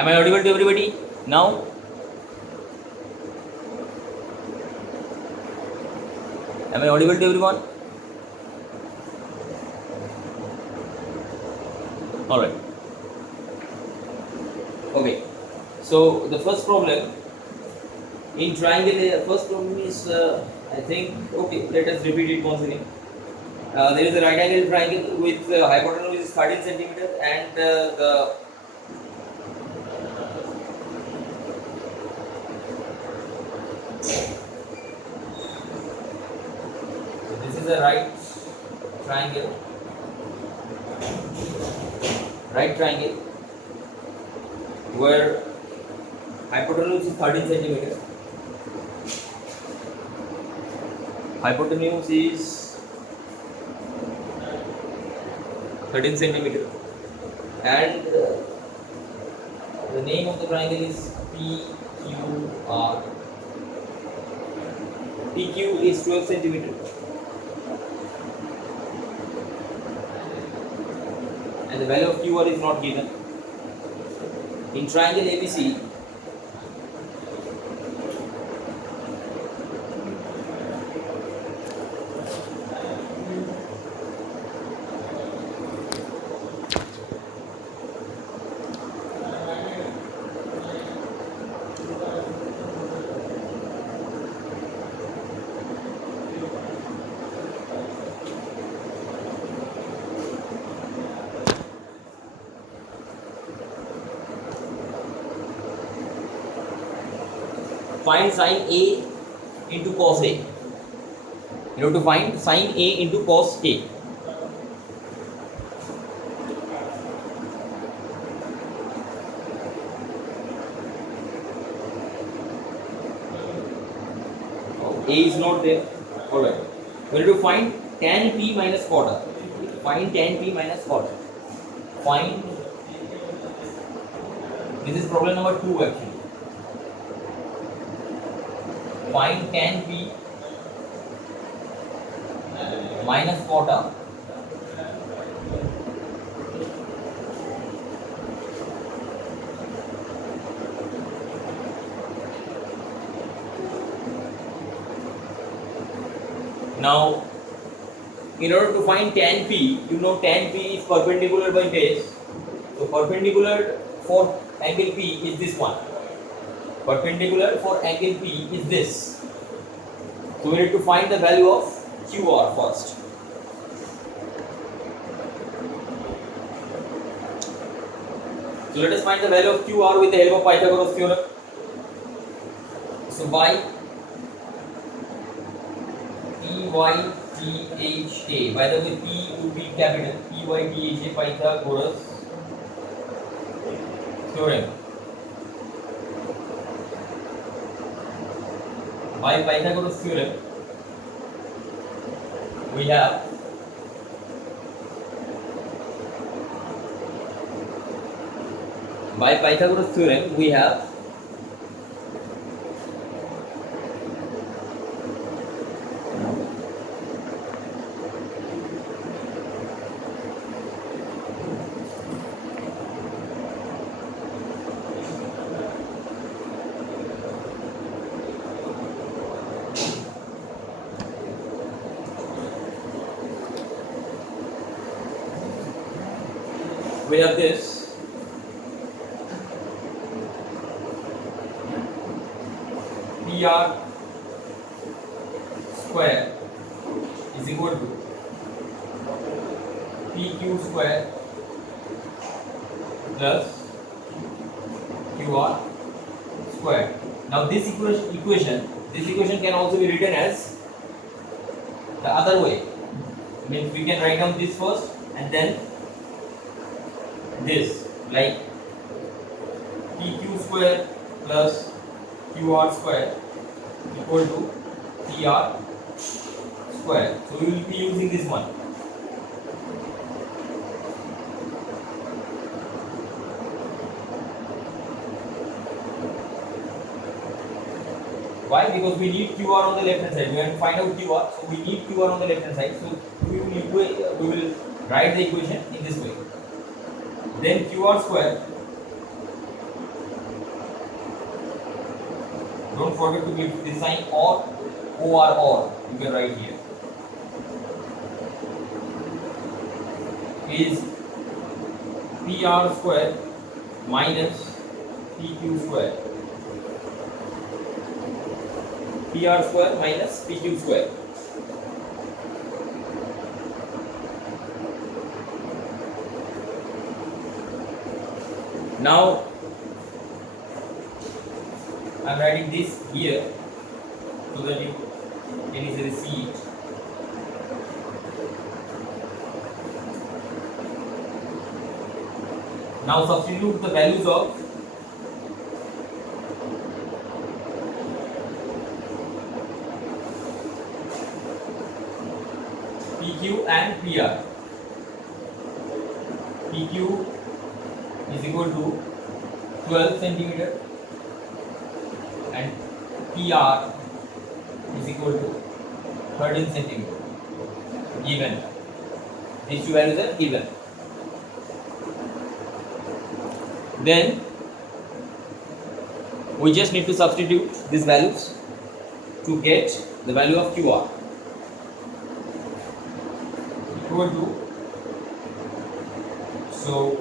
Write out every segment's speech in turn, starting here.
Am I audible to everybody now? Am I audible to everyone? All right. Okay. So the first problem in triangle, first problem is I think, okay, let us repeat it once again. There is a right angle triangle with hypotenuse is 13 centimeter and this is a triangle, right triangle where hypotenuse is 13 centimeter. Hypotenuse is 13 centimeter and the name of the triangle is PQR. PQ is 12 centimeter and the value of QR is not given. In triangle ABC, find sine A into cos A. You have to find sine A into cos A. A is not there. Alright. We have to find tan P minus quarter. Find tan P minus quarter. Find. This is problem number 2 actually. Find tan P minus quarter now. In order to find tan P, you know tan P is perpendicular by base. So perpendicular for angle P is this one. Perpendicular for angle P is this. So we need to find the value of QR first. So let us find the value of QR with the help of Pythagoras theorem. So by PYTHA, by the way, P would be capital, PYTHA, Pythagoras theorem. By Pythagoras theorem, we have this PR square is equal to PQ square plus QR square. Now this equation can also be written as the other way. Means we can write down this first and then this, like PQ square plus QR square equal to PR square. So we will be using this one. Why? Because we need QR on the left hand side. We have to find out QR, so we need QR on the left hand side. So we will write the equation in this way. Then QR square don't forget to give this sign or or. You can write here. Is PR square minus PQ square. PR square minus PQ square. Now I am writing this here so that you can easily see it. Now substitute the values of PQ and PR. PQ is equal to 12 centimeter and PR is equal to 13 centimeter. Given. These two values are given. Then we just need to substitute these values to get the value of QR. Equal to, so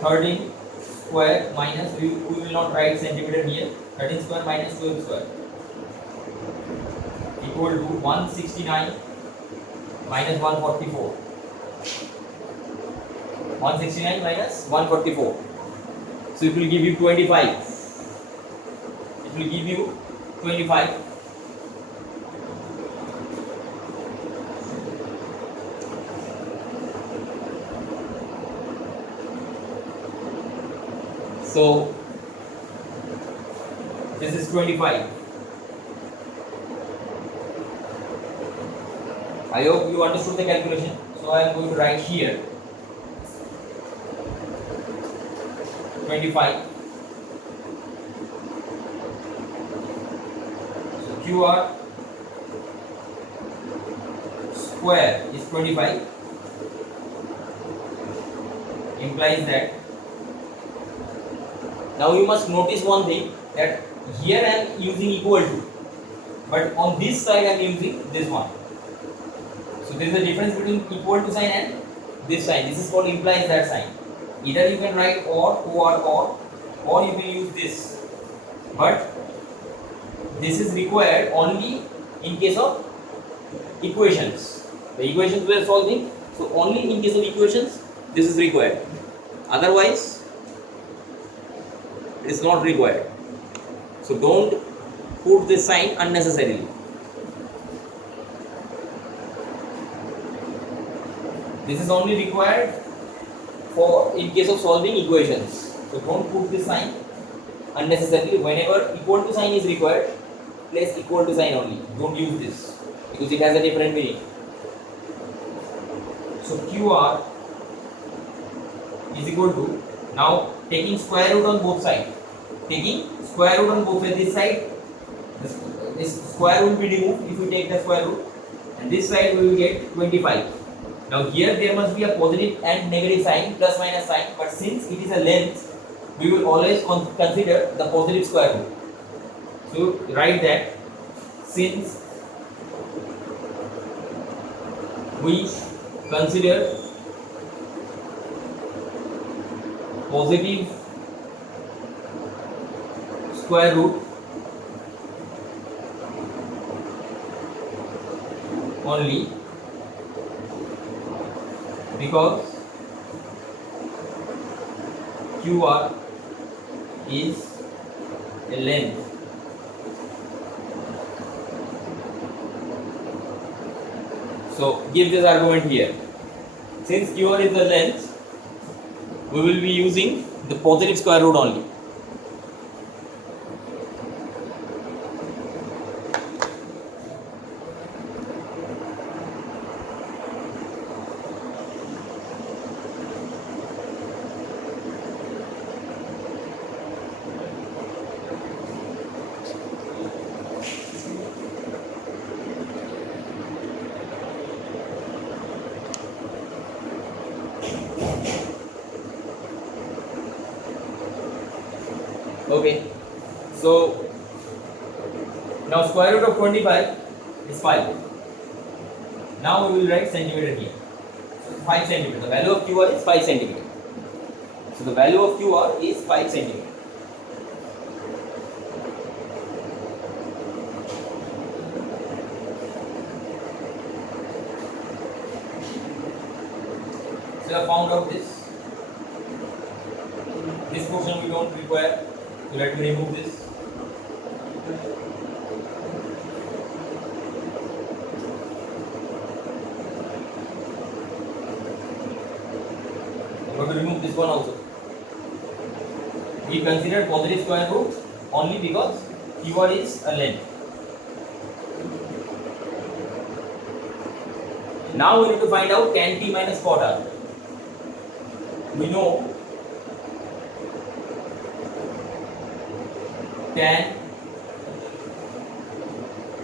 13 square minus, we will not write centimeter here, 13 square minus 12 square equal to 169 minus 144. 169 minus 144. So it will give you 25. It will give you 25. So this is 25. I hope you understood the calculation. So I am going to write here 25. So QR square is 25, implies that. Now you must notice one thing, that here I am using equal to, but on this side I am using this one. So there is a difference between equal to sign and this sign. This is called implies that sign. Either you can write or you can use this. But this is required only in case of equations. The equations we are solving, so only in case of equations this is required. Otherwise it is not required. So don't put this sign unnecessarily. This is only required for in case of solving equations. So don't put this sign unnecessarily. Whenever equal to sign is required, place equal to sign only. Don't use this because it has a different meaning. So QR is equal to, now taking square root on both sides. Taking square root on both sides, this side, this square will be removed if we take the square root, and this side we will get 25. Now here there must be a positive and negative sign, plus minus sign, but since it is a length, we will always consider the positive square root. So write that since we consider positive square root only, because QR is a length. So give this argument here. Since QR is the length, we will be using the positive square root only. Okay, so Now square root of 25 is 5. Now we will write centimeter here. So 5 centimeter. The value of QR is 5 centimeter. So the value of QR is 5 centimeter. So I found out this. This portion we don't require. So let me remove this. I'm going to remove this one also. We consider positive square root only because QR is a length. Now we need to find out tan P minus cot R. We know tan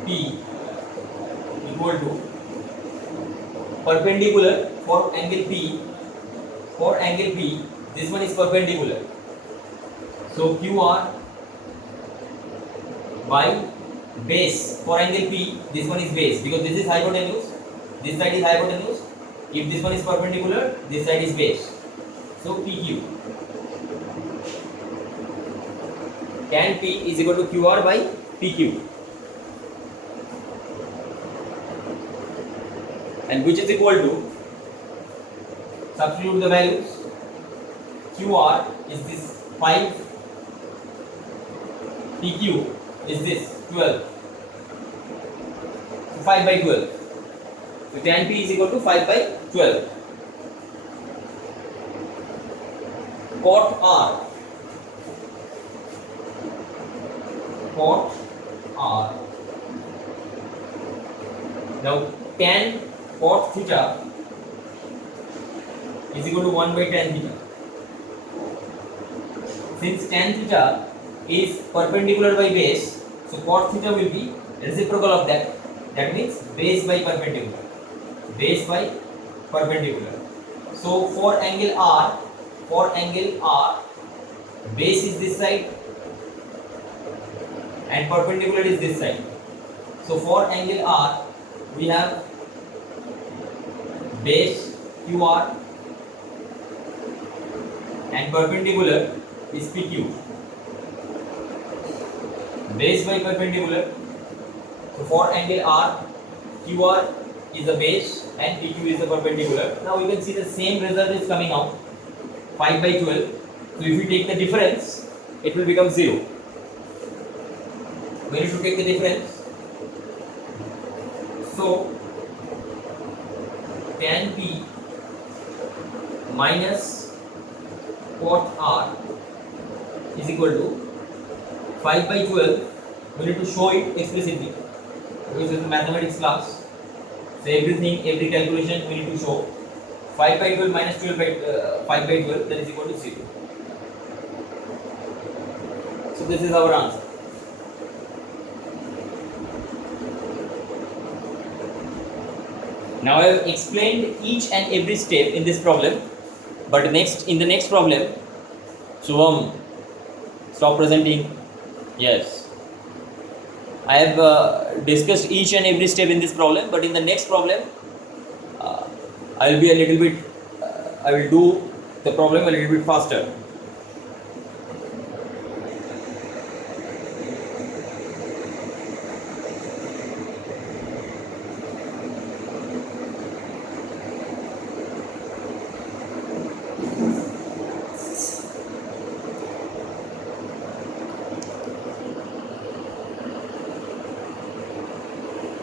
P equal to perpendicular for angle P. For angle P, this one is perpendicular. So QR by base for angle P, this one is base because this is hypotenuse, this side is hypotenuse. If this one is perpendicular, this side is base. So PQ. Tan P is equal to QR by PQ. And which is equal to, substitute the values. QR is this 5, PQ is this 12. So 5 by 12. So tan P is equal to 5 by 12. Cot R. Cot R. Now tan cot theta is equal to 1 by tan theta. Since tan theta is perpendicular by base, so cot theta will be reciprocal of that. That means base by perpendicular. Base by perpendicular. So for angle R, base is this side and perpendicular is this side. So for angle R, we have base QR and perpendicular is PQ. Base by perpendicular. So for angle R, QR is the base and PQ is the perpendicular. Now you can see the same result is coming out, 5 by 12. So if you take the difference, it will become 0. We need to take the difference. So tan P minus cot R is equal to 5 by 12. We need to show it explicitly. This is the mathematics class. So everything, every calculation we need to show. 5 by 12 minus 12 by 5 by 12, that is equal to 0. So this is our answer. Now I have explained each and every step in this problem, but in the next problem, Shubham, stop presenting. Yes, I have discussed each and every step in this problem, but in the next problem, I will be a little bit. I will do the problem a little bit faster.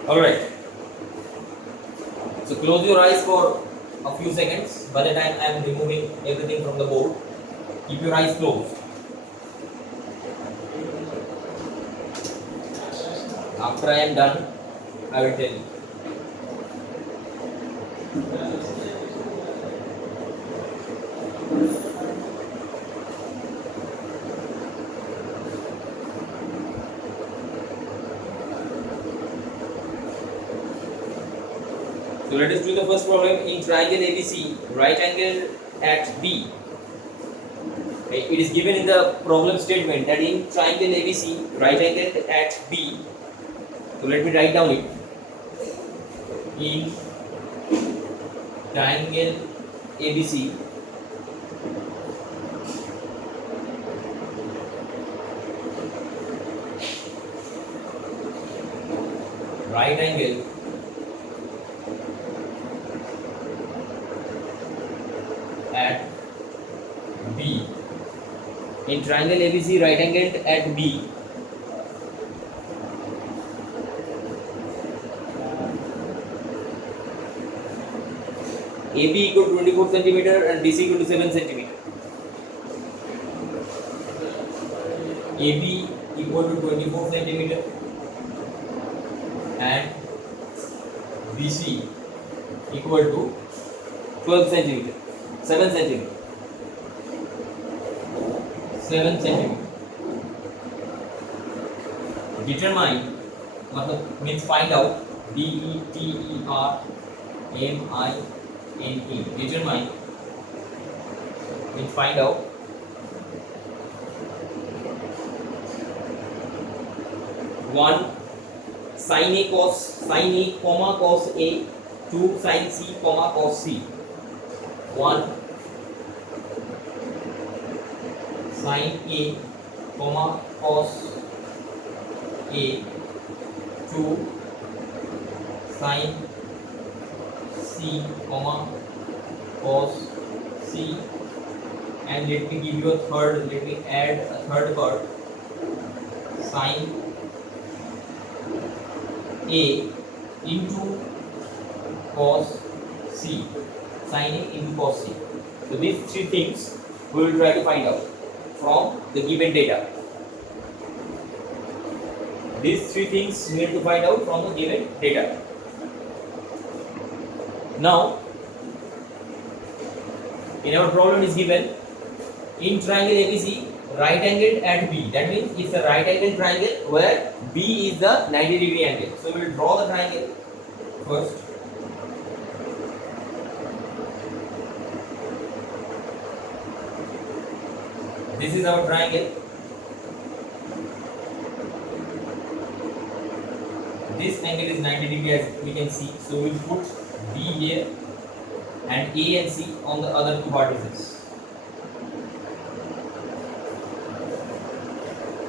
Alright, so close your eyes for a few seconds. By the time I am removing everything from the board, keep your eyes closed. After I am done, I will tell you. So let us do the first problem. In triangle ABC, right angle at B. Okay, it is given in the problem statement that in triangle ABC, right angle at B, So let me write down it. In triangle ABC, right angle at B. In triangle ABC, right angled at B, AB equal to 24 centimeter and BC equal to 7 centimeter. AB equal to 24 centimeter and BC equal to 12 centimeter, 7 centimeter, 7 centimeter. Determine, means find out. DETERMINE. Determine means find out. One, sin A comma cos A. Two, sin C comma cos C. One, sin A comma cos A. Two, sin C comma cos C. And let me give you a third, let me add a third part, sin A into cos C, sin A into cos C. So these three things we will try to find out from the given data. These three things we need to find out from the given data. Now, in our problem is given, in triangle ABC, right angled at B. That means it's a right angled triangle where B is the 90-degree angle. So we will draw the triangle first. This is our triangle. This angle is 90 degree as we can see. So we will put B here and A and C on the other two vertices.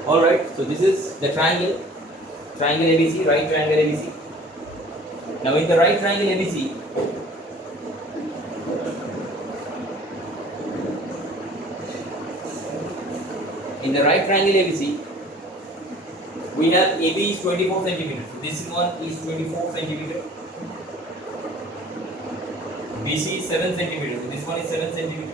Alright, so this is the triangle ABC, right triangle ABC. Now in the right triangle ABC, we have AB is 24 centimeter. So this one is 24 centimeter. BC is 7 centimeter. So this one is 7 centimeter.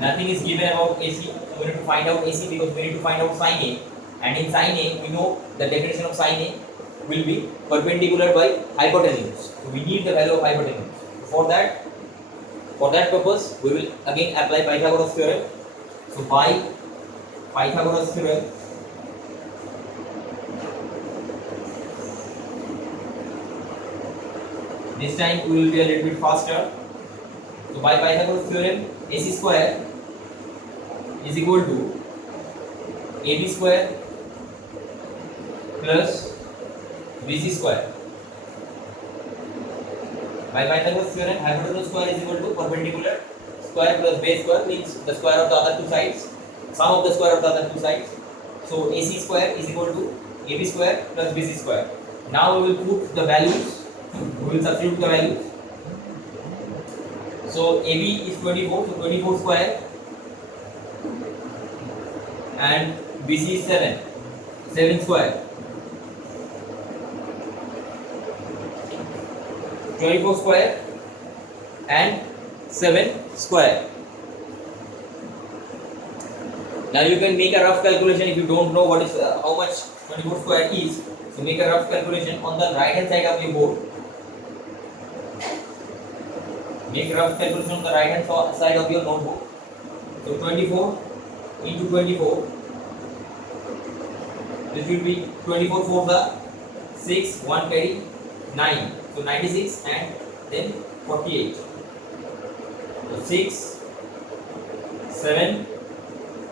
Nothing is given about AC. So we need to find out AC because we need to find out sin A. And in sin A, we know the definition of sin A will be perpendicular by hypotenuse. So we need the value of hypotenuse. For that purpose, we will again apply Pythagoras theorem. So by Pythagoras theorem, this time we will be a little bit faster. So by Pythagoras theorem, AC square is equal to AB square plus BC square. By Pythagoras theorem, hypotenuse square is equal to perpendicular square plus base square, means the square of the other two sides, sum of the square of the other two sides. So AC square is equal to AB square plus BC square. Now we will put the values, we will substitute the values. So AB is 24, so 24 square, and BC is 7 square. 24 square and 7 square. Now you can make a rough calculation if you don't know what is how much 24 square is. So make a rough calculation on the right hand side of your board. Make a rough calculation on the right hand side of your notebook. So 24 into 24. This will be 24 for the 6, 1 carry 9. So 96 and then 48. So 6, 7,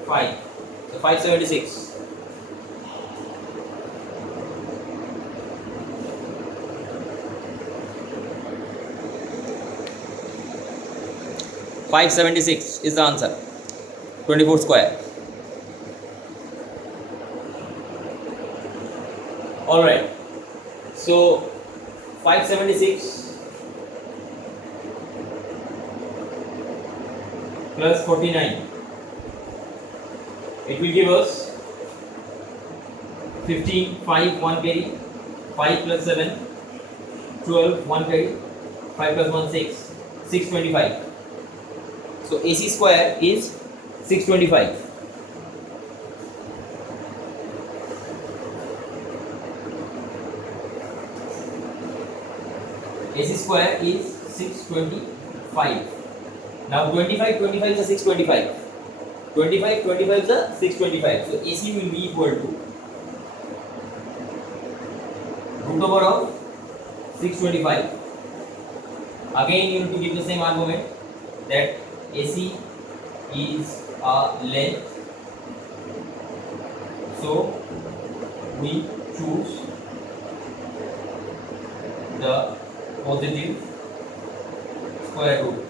5. So 576. 576 is the answer. 24 square. All right. So 576 plus 49. It will give us 15, 5, 1 carry, 5 plus 7, 12, 1 carry, 5 plus 1, 6, 625. So AC square is 625. AC square is 625. Now 25, 25 is a 625. 25, 25 is a 625. So AC will be equal to root over of 625. Again, you need to give the same argument that AC is a length. So we choose the positive square root.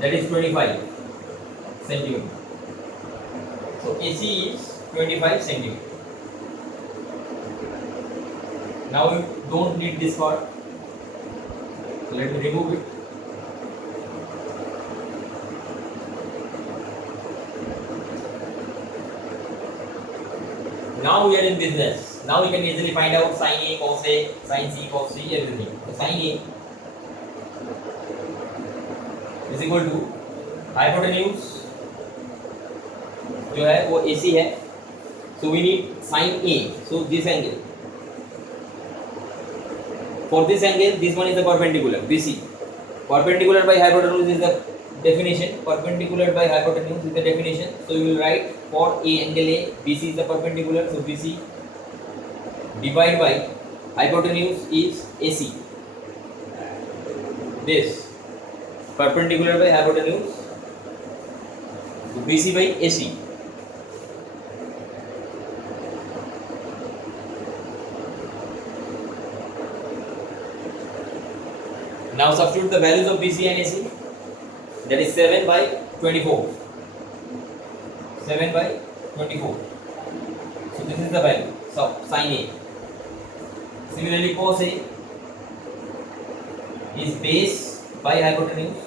That is 25 centimeter. So AC is 25 centimeter. Now you don't need this part. So let me remove it. Now we are in business. Now we can easily find out sin A, cos A, sin C, cos C, everything. So sin A is equal to hypotenuse जो है वो AC है, so we need sin A. So this angle, for this angle, this one is the perpendicular BC. Perpendicular by hypotenuse is the definition. Perpendicular by hypotenuse is the definition. So you will write for A angle A, BC is the perpendicular. So BC divided by hypotenuse is AC. This perpendicular by hypotenuse, so BC by AC. Now substitute the values of BC and AC. That is 7 by 24. 7 by 24. So this is the value. So sin A. Similarly, cos A is base by hypotenuse.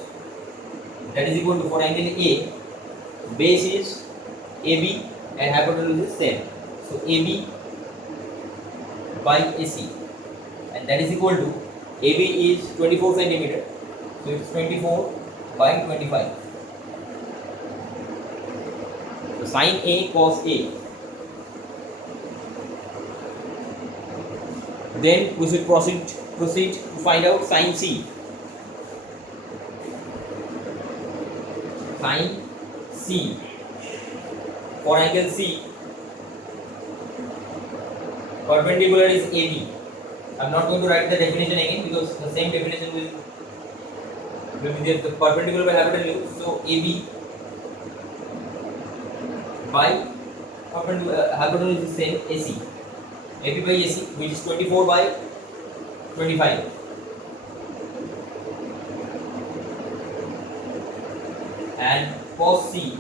That is equal to, for angle A, base is AB and hypotenuse is same. So AB by AC, and that is equal to, AB is 24 centimeter. So it's 24 by 25. So sin A cos A. Then we should proceed to find out sin C. Sin C, for angle C, perpendicular is AB. I am not going to write the definition again because the same definition will be there. The perpendicular by hypotenuse. So AB by hypotenuse is same, AC. AB by AC, which is 24 by 25. And cos C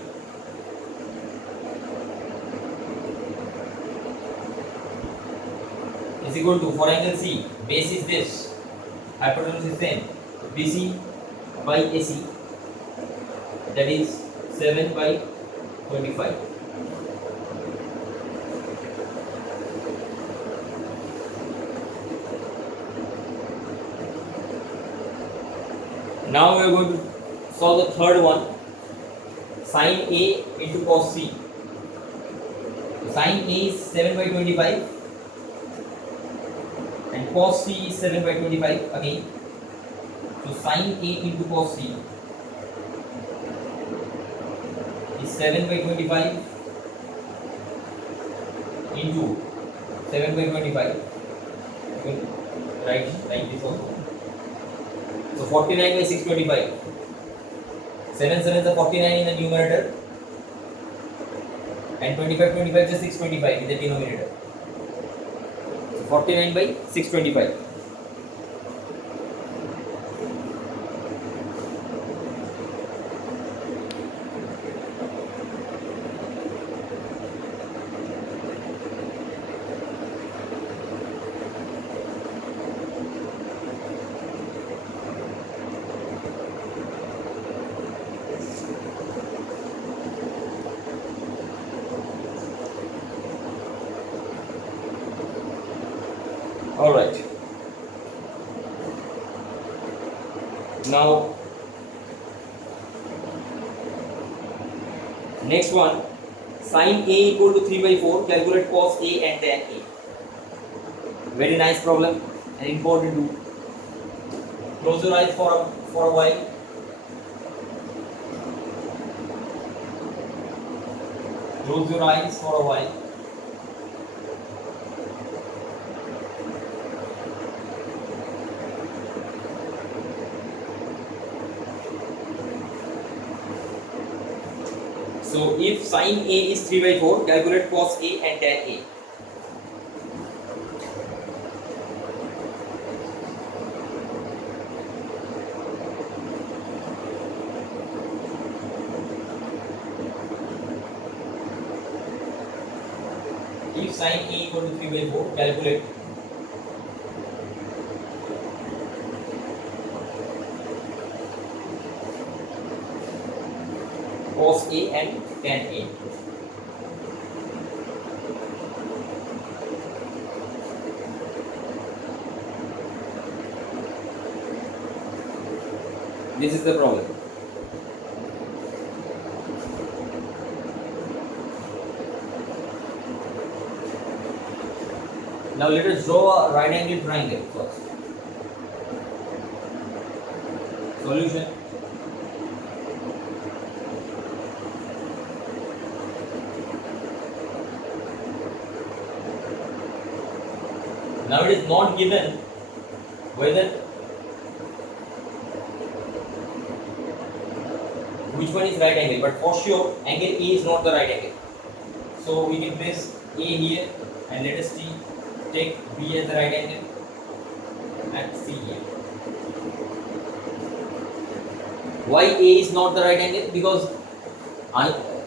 is equal to, for angle C, base is this, hypotenuse is same, so BC by AC, that is 7 by 25. Now we are going to solve the third one, sin A into cos C. Sin A is 7 by 25 and cos C is 7 by 25 again. So sin A into cos C is 7 by 25 into 7 by 25. You can write like this also. So 49 by 625. 7 7 is 49 in the numerator and 25 is 625 in the denominator. So 49 by 625. All right. Now, next one, sin A equal to 3 by 4. Calculate cos A and tan A. Very nice problem and important too. Close your eyes for a while. Close your eyes for a while. So if sin A is 3 by 4, calculate cos A and tan A. If sin A equal to 3 by 4, calculate cos A and tan A. This is the problem. Now let us draw a right angle triangle first. Solution. Now it is not given whether which one is right angle, but for sure angle A is not the right angle. So we can place A here and let us take B as the right angle and C here. Why A is not the right angle? Because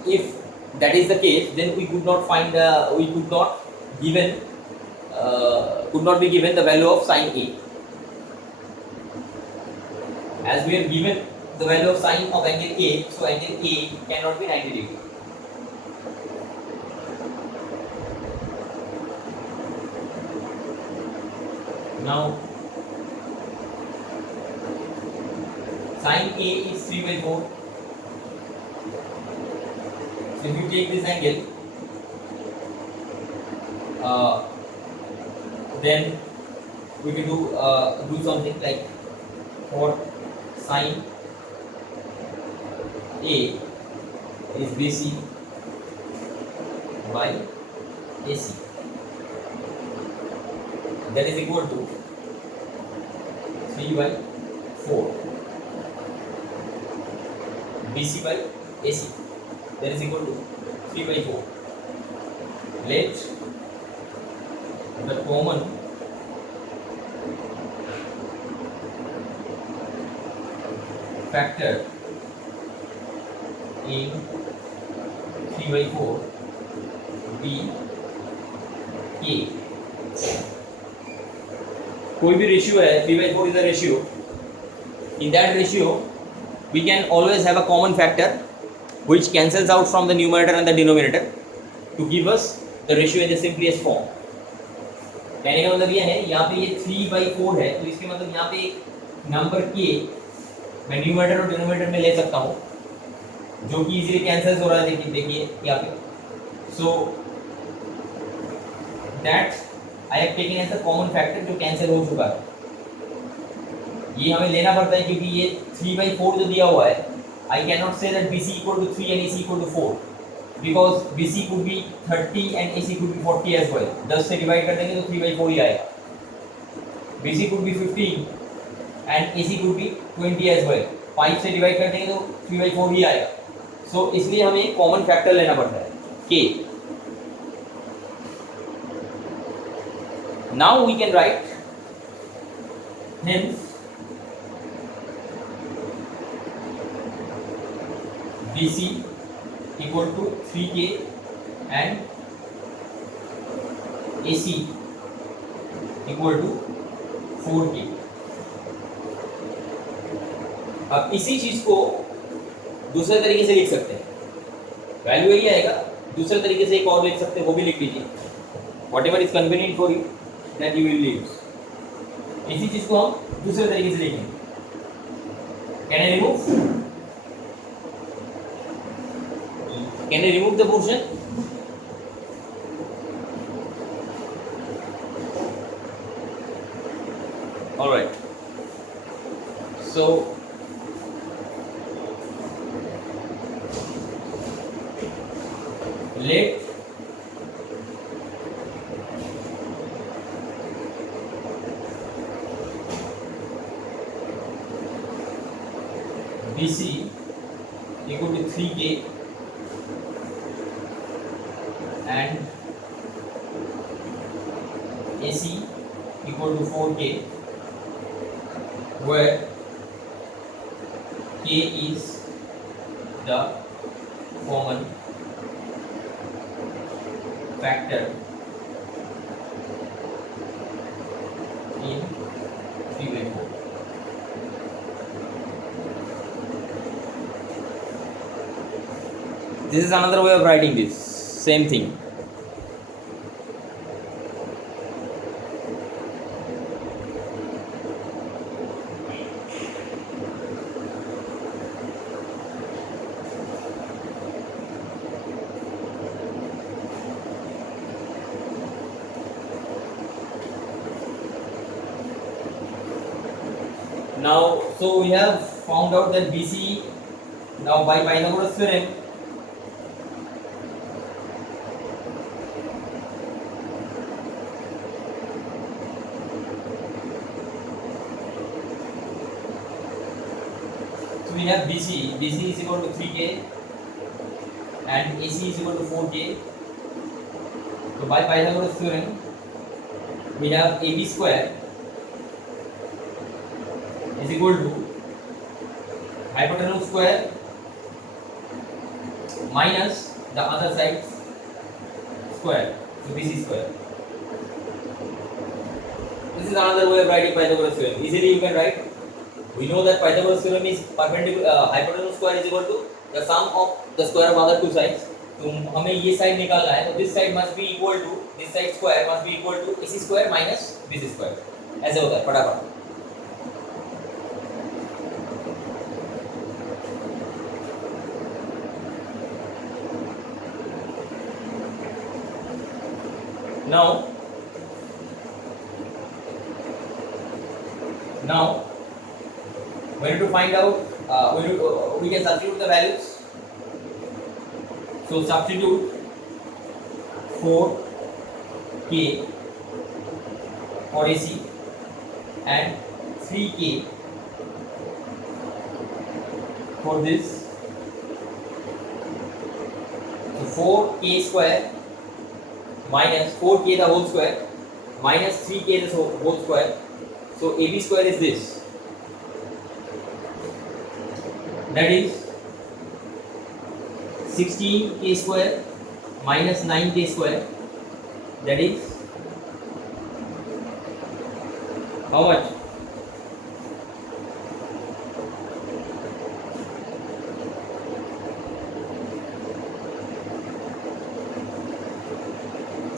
if that is the case, then we could not find could not be given the value of sin A. As we have given the value of sin of angle A, so angle A cannot be 90 degree. Now sin A is 3 by 4. So if you take this angle, then we can do something like for sin A is BC by AC. That is equal to 3 by 4 BC by AC. That is equal to 3 by 4. Let the common factor in 3 by 4 be K. कोई भी ratio है, 3 by 4 is a ratio. In that ratio, we can always have a common factor which cancels out from the numerator and the denominator to give us the ratio in the simplest form. कहने का मतलब ये है, यहाँ पे ये 3 by 4 है, तो इसके मतलब यहाँ पे एक नंबर K मैं न्यूमरेटर और डिनोमिनेटर में ले सकता हूँ, जो कि इजीली कैंसिल हो रहा है. देखिए यहाँ पे. So that I have taken as the common factor जो कैंसिल हो चुका है. ये हमें लेना पड़ता है क्योंकि ये 3 by 4 जो दिया हुआ है, I can not say that BC equal to 3 and AC equal to 4. because BC could be 30 and AC could be 40 as well. 10 से डिवाइड कर देंगे तो 3/4 ही आएगा. BC could be 15 and AC could be 20 as well. 5 से divide कर देंगे तो 3/4 ही आएगा. So इसलिए हमें कॉमन फैक्टर लेना पड़ता है K. Now we can write hence BC equal to 3K and AC equal to 4K. अब इसी चीज को दूसरे तरीके से लिख सकते हैं. वैल्यू यही आएगा, दूसरे तरीके से एक और लिख सकते हैं, वो भी लिख लीजिए. Whatever is convenient for you, that you will use. इसी चीज को हम दूसरे तरीके से लिखेंगे. Can I remove? Can I remove the portion? All right. So let BC equal to 3K and AC equal to 4K, where K is the common factor in 3/4. This is another way of writing this same thing. Now, so we have found out that BC, now by Pythagoras theorem, so we have BC is equal to 3K and AC is equal to 4K. So by Pythagoras theorem, we have AB square is equal to hypotenuse square minus the other side's square, so BC square. This is another way of writing Pythagoras theorem. Easily you can write. We know that Pythagoras theorem is perpendicular, hypotenuse square is equal to the sum of the square of other two sides. तो हमें ये side निकालना है, तो this side must be equal to this side square must be equal to AC square minus BC square. ऐसे होता है फटाफट. Now we need to find out, we can substitute the values. So substitute 4K for AC and 3K for this. So 4K square minus 4K the whole square minus 3K the whole square. So AB square is this. That is 16K square minus 9K square. That is how much?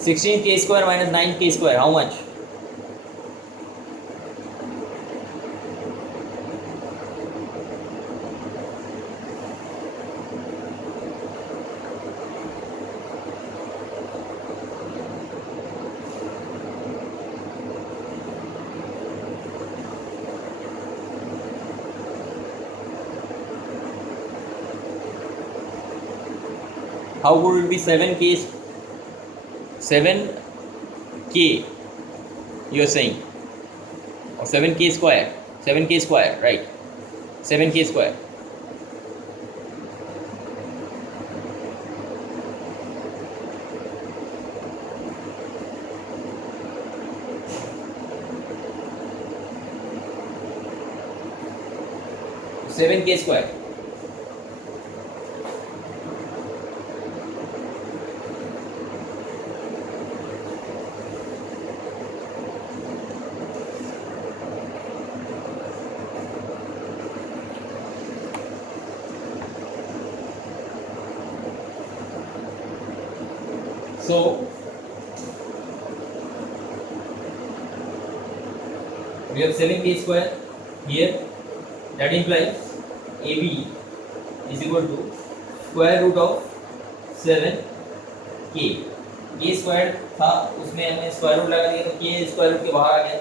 (16K square minus 9K square). How much? How would it be 7k? 7k you are saying, or 7k square? 7k square, right? 7k square. Seven k square. So we have 7k square here. That implies AB is equal to square root of 7k. k square था, उसमें हमने square root लगा दिया तो k square root के बाहर आ गया.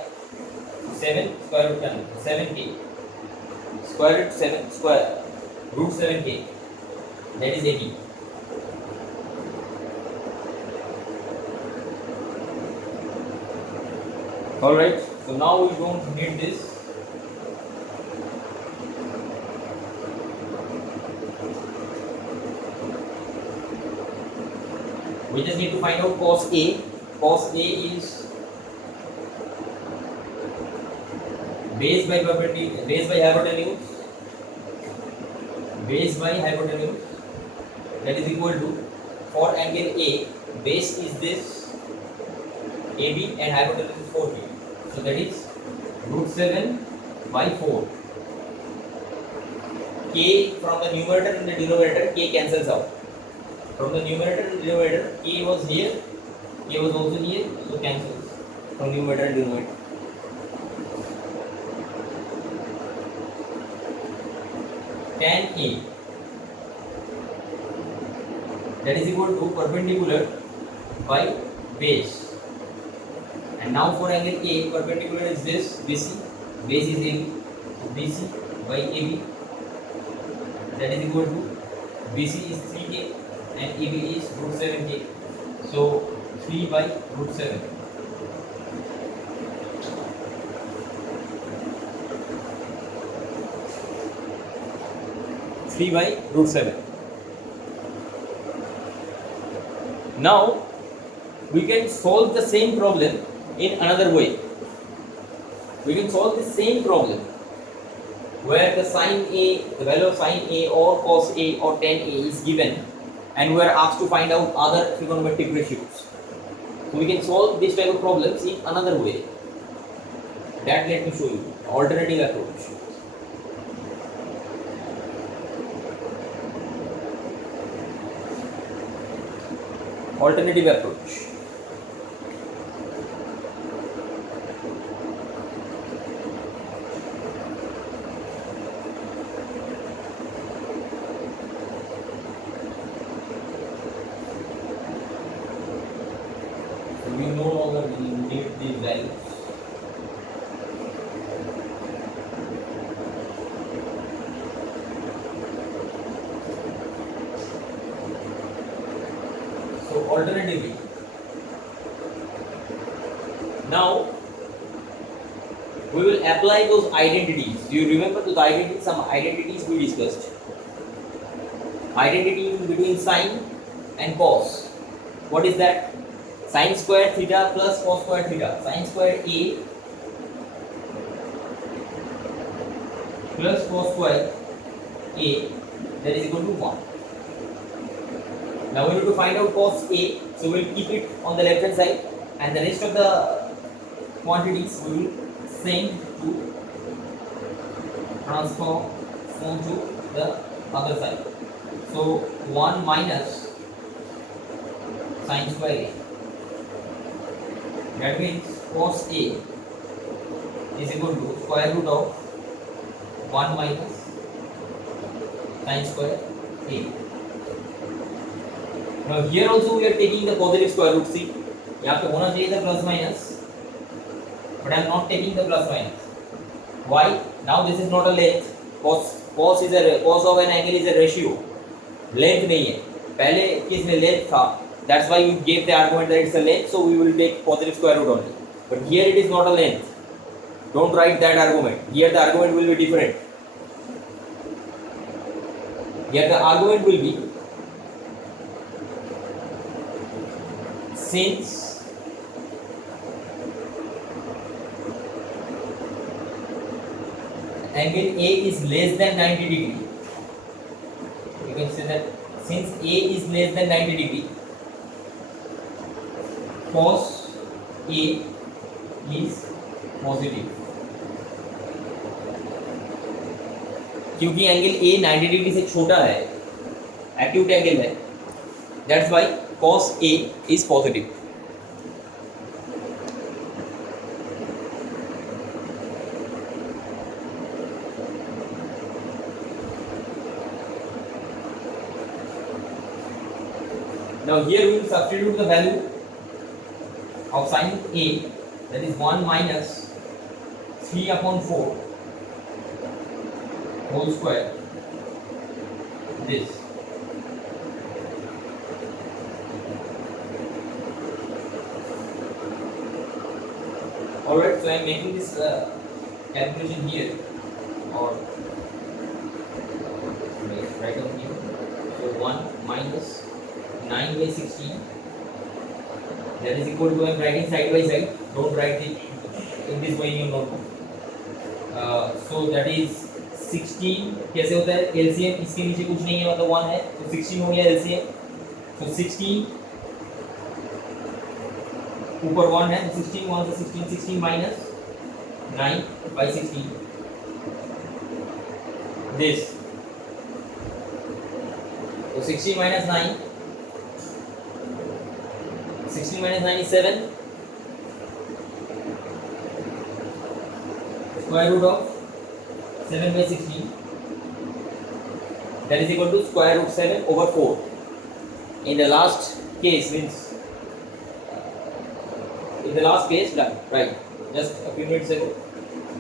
7 square root का 7k square root 7 square root 7k, that is 80. All right, so now we don't need this. We just need to find out cos A. Cos A is base by perpendicular, base by hypotenuse, base by hypotenuse. That is equal to, for angle A, base is this AB and hypotenuse is 4B. So that is root 7 by 4. K from the numerator and the denominator, K cancels out. From the numerator and denominator, K was here, K was also here, so cancels from numerator and denominator. Tan A, that is equal to perpendicular by base. And now for angle A, perpendicular is this BC, base is AB, so BC by AB, that is equal to BC is 3K and AB is root 7K, so 3 by root 7. By root 7. Now we can solve the same problem in another way. We can solve the same problem where the sin A, the value of sin A or cos A or tan A is given, and we are asked to find out other trigonometric ratios. So we can solve this type of problems in another way. That let me show you alternative approach. Alternative approach. So we no longer need these values. So alternatively, now we will apply those identities. Do you remember those identities? Some identities we discussed. Identity between sine and cos. What is that? Sine square theta plus cos square theta. Sine square A plus cos square A, that is equal to 1. Now we need to find out cos A, so we will keep it on the left hand side, and the rest of the quantities we will send to transform to the other side. So 1 minus sine square A, that means cos A is equal to square root of 1 minus sine square A. Now here also we are taking the positive square root. See, यहाँ पे होना चाहिए था plus minus, but I am not taking the plus minus. Why? Now this is not a length. Cos of an angle is a ratio. Length नहीं है. पहले case में length था, that's why we gave the argument that it's a length, so we will take positive square root only. But here it is not a length. Don't write that argument. Here the argument will be different. Here the argument will be, since angle A is less than 90 degree, you can say that since A is less than 90 degree, cos A is positive. क्योंकि angle A 90 degree से छोटा है, acute angle है, that's why cos A is positive. Now here we will substitute the value of sin A, that is 1 minus 3 upon 4 whole square, this. Alright, so I am making this calculation here, or write down here. So 1 minus 9 by 16, that is equal to, I am writing side by side, don't write it in this way in your notebook. So that is 16, कैसे होता है LCM, इसके नीचे कुछ नहीं है मतलब 1 है, तो 16 हो गया LCM. So 16 ऊपर 1 है, तो 16 1 से 16, 16 minus 9 by 16, this. So 16 minus 9, 16 minus 9 is 7, square root of 7 by 16, that is equal to square root 7 over 4. In the last case, means in the last case, right, just a few minutes ago,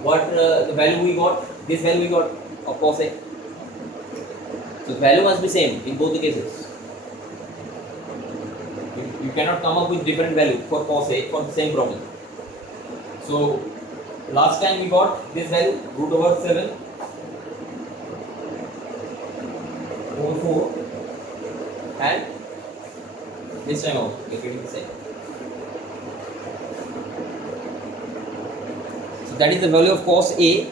what the value we got, this value we got of cos A. So the value must be same in both the cases. You cannot come up with different value for cos A for the same problem. So last time we got this value root over 7 over 4, and this time also we are getting the same. So that is the value of cos A,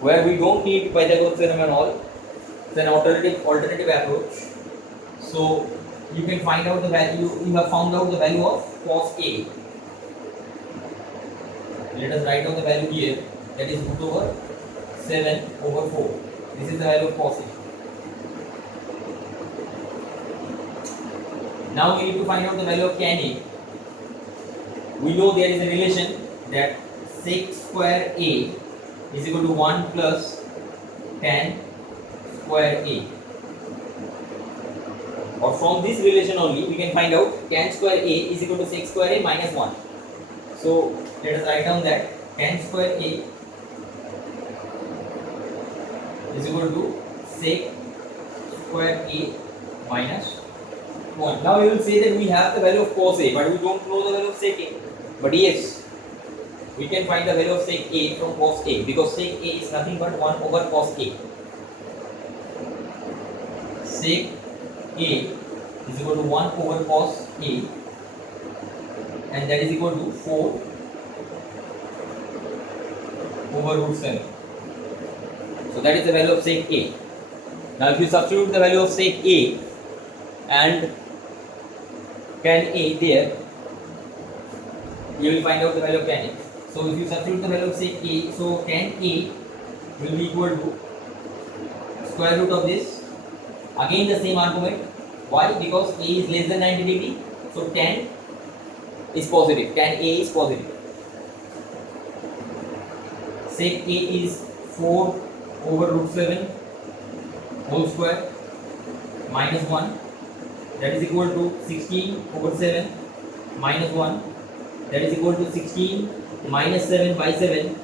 where we don't need Pythagoras theorem and all. It's an alternative approach. So you can find out the value, you have found out the value of cos A. Let us write down the value here, that is root over 7 over 4. This is the value of cos A. Now we need to find out the value of tan A. We know there is a relation that sec square A is equal to 1 plus tan square A. Or from this relation only we can find out tan square A is equal to sec square A minus 1. So let us write down that tan square A is equal to sec square A minus 1. Now we will say that we have the value of cos A, but we don't know the value of sec A. But yes, we can find the value of sec A from cos A, because sec A is nothing but 1 over cos A. Sec A is equal to 1 over cos A, and that is equal to 4 over root 7. So that is the value of sec A. Now if you substitute the value of sec A and tan A there, you will find out the value of tan A. So if you substitute the value of sec A, so tan A will be equal to square root of this, again the same argument. Why? Because A is less than 90 degree, so tan is positive, tan A is positive. Sec A is 4 over root 7 whole square minus 1, that is equal to 16 over 7 minus 1, that is equal to 16 minus 7 by 7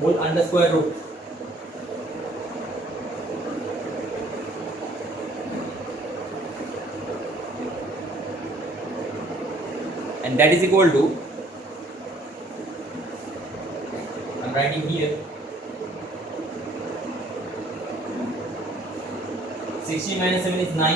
whole under square root. and that is equal to, I'm writing here, 16 minus 7 is 9.